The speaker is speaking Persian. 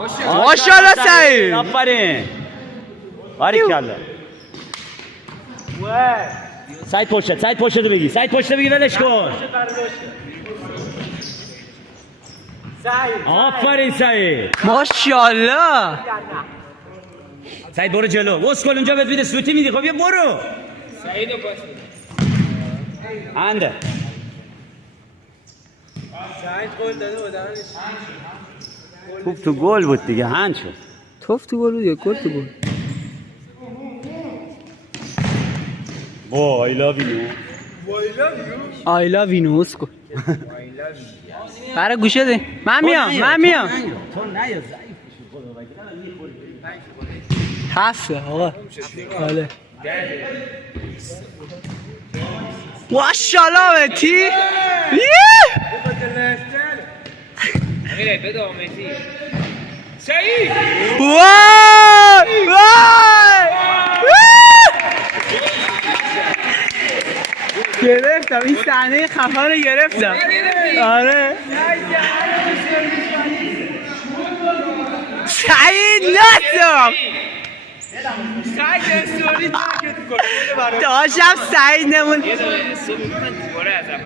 ماشاءالله سعید. آفرین. باریکلا. سعید پشت بگی. سعید پشت بگی ولش کن. آفرین سعید. ماشاءالله. سعید برو جلو. اسکل اونجا بهت میده سوتی میدی. خب بیا برو. سعیدو پاس بده. انده. سعید گل داده بودنش. توپ تو گل بود دیگه هند شد. توف تو گل بود یا گل تو گل؟ با I love you. I love you اسکل. برای گوشه ده. من میام. تو نیا ضعیف بشی خدا وکیل. هسته آقا. بله. ماشاءالله متی. میره بده آمدی. سعید. وای وای. گرفتم این صحنه خفا رو گرفتم. آره. سعید ناتم. سعید استوری تو که تو گل داشتم سعید نمون. یه دونه استوری من دوباره ازم